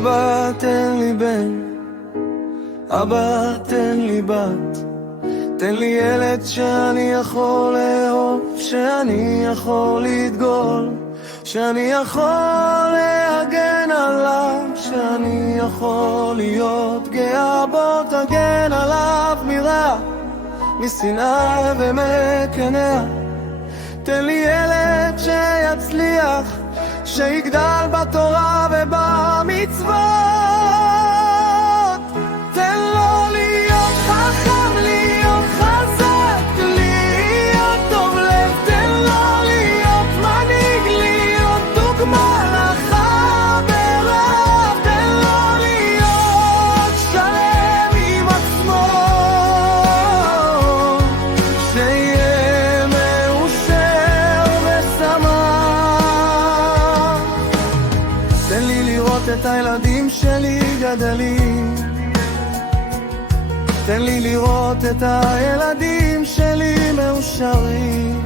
אבא תן לי בן, אבא תן לי בת, תן לי ילד שאני יכול לאהוב, שאני יכול להתגול, שאני יכול להגן עליו, שאני יכול להיות גאה בו, תגן עליו מרע, משנאה ומקנאה. תן לי ילד שיצליח, שיגדל בתורה ובמצוות. תן לו להיות חכם, להיות חזק, להיות טוב לב. תן לו להיות מנהיג, להיות דוגמה לחבריו. תן לו להיות שלם עם עצמו, שיהיה מאושר ושמח. תן לי לראות את הילדים שלי גדלים, תן לי לראות את הילדים שלי מאושרים,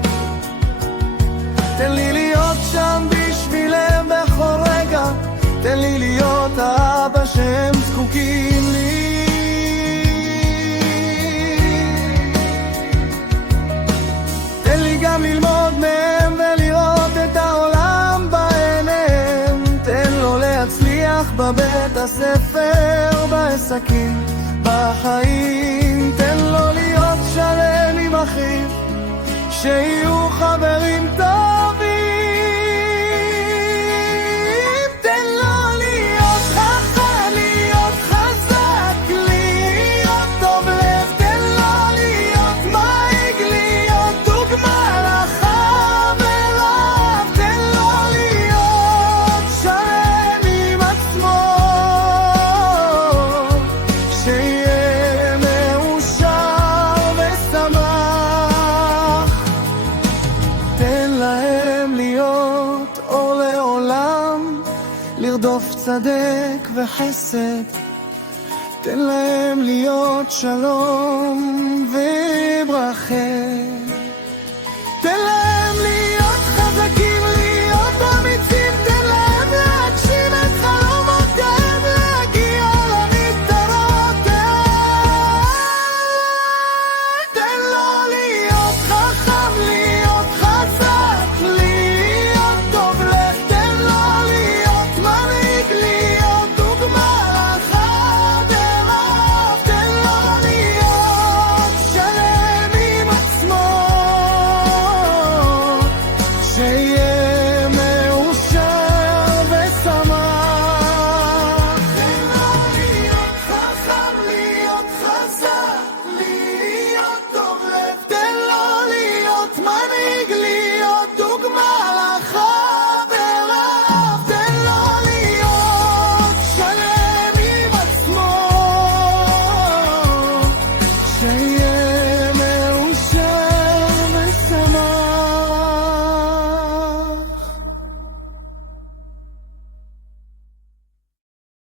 תן לי להיות שם בשבילם בכל רגע, תן לי להיות האבא שהם זקוקים לי. תן לי גם ללמוד מהם ולראות את העולם בעיניהם, תן לו להצליח בבית הספר, בעסקים, בחיים. תן לו להיות שלם עם אחיו, שיהיו חברים טובים. תן לו להיות חכם, להיות חזק, להיות טוב לב. תן לו להיות מנהיג, להיות דוגמה לחבריו. תן לו להיות שלם עם עצמו, שיהיה מאושר ושמח. תן להם להיות אור לעולם, לרדוף צדק וחסד. תן להם להיות שלום וברכה.